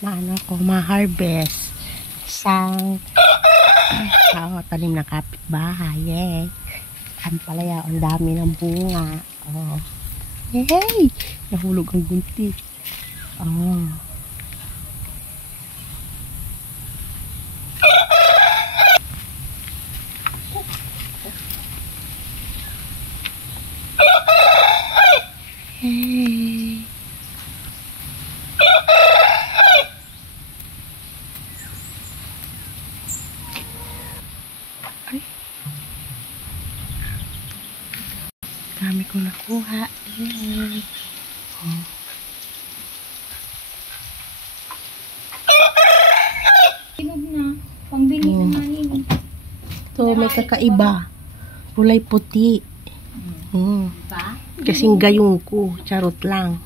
ma-harvest isang tanim na kapitbahay. Yay! Ang palaya, ang dami ng bunga. Oh. Hey! Nahulog ang gunti. Oh. Hey! Ay! Dami ko nakuha. Yay! Oh. Tinog na. Pambili na nanin. Ito, may kakaiba. Kulay puti. Diba? Kasing gayong ko. Charot lang.